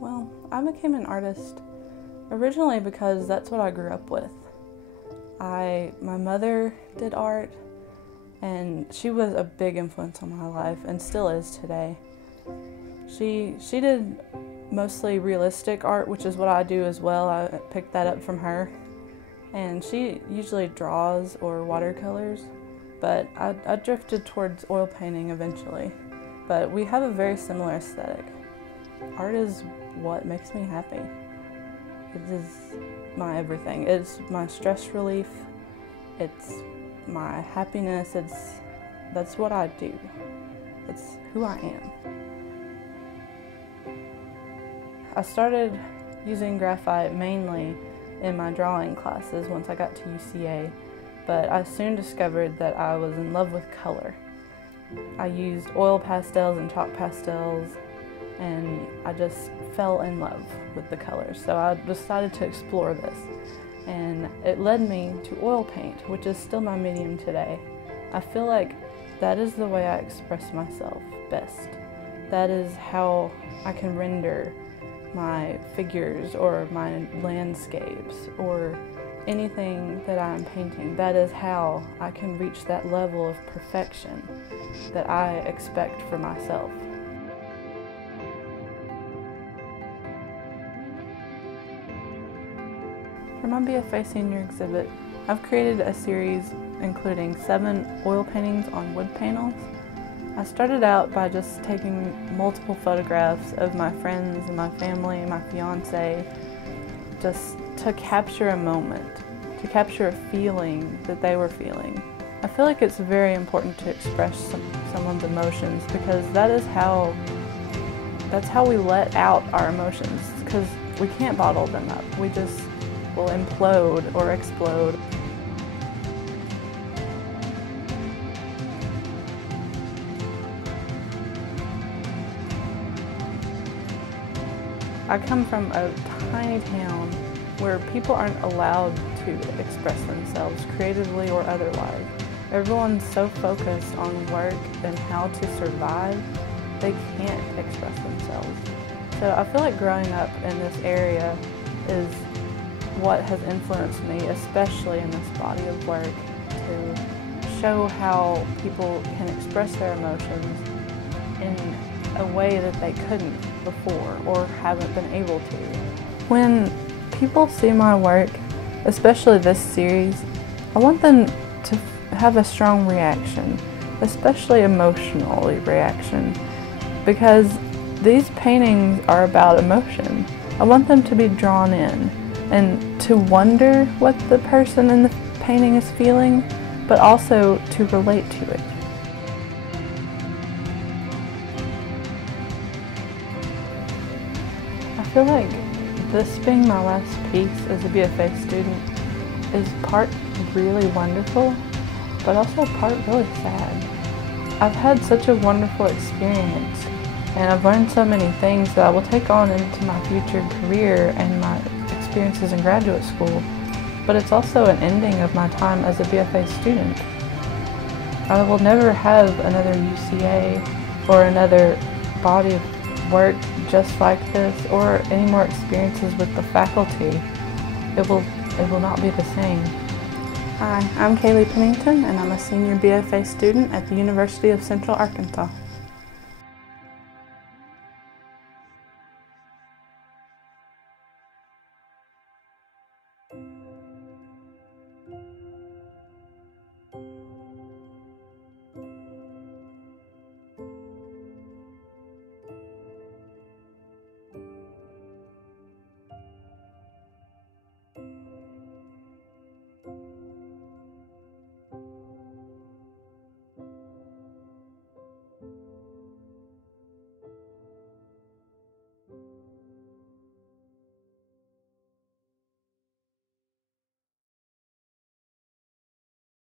Well, I became an artist originally because that's what I grew up with. My mother did art, and she was a big influence on my life and still is today. She did mostly realistic art, which is what I do as well. I picked that up from her. And she usually draws or watercolors, but I drifted towards oil painting eventually. But we have a very similar aesthetic. Art is what makes me happy. It is my everything. It's my stress relief. It's my happiness. That's what I do. It's who I am. I started using graphite mainly in my drawing classes once I got to UCA, but I soon discovered that I was in love with color. I used oil pastels and chalk pastels, and I just fell in love with the colors. So I decided to explore this, and it led me to oil paint, which is still my medium today. I feel like that is the way I express myself best. That is how I can render my figures or my landscapes or anything that I'm painting. That is how I can reach that level of perfection that I expect for myself. For my BFA senior exhibit, I've created a series including 7 oil paintings on wood panels. I started out by just taking multiple photographs of my friends and my family, my fiance, just to capture a moment, to capture a feeling that they were feeling. I feel like it's very important to express someone's emotions because that's how we let out our emotions, because we can't bottle them up. We just will implode or explode. I come from a tiny town where people aren't allowed to express themselves creatively or otherwise. Everyone's so focused on work and how to survive, they can't express themselves. So I feel like growing up in this area is what has influenced me, especially in this body of work, to show how people can express their emotions in a way that they couldn't before or haven't been able to. When people see my work, especially this series, I want them to have a strong reaction, especially emotional reaction, because these paintings are about emotion. I want them to be drawn in and to wonder what the person in the painting is feeling, but also to relate to it. I feel like this being my last piece as a BFA student is part really wonderful, but also part really sad. I've had such a wonderful experience, and I've learned so many things that I will take on into my future career and my experiences in graduate school, but it's also an ending of my time as a BFA student. I will never have another UCA or another body of work just like this, or any more experiences with the faculty. It will not be the same. Hi, I'm Caley Pennington, and I'm a senior BFA student at the University of Central Arkansas.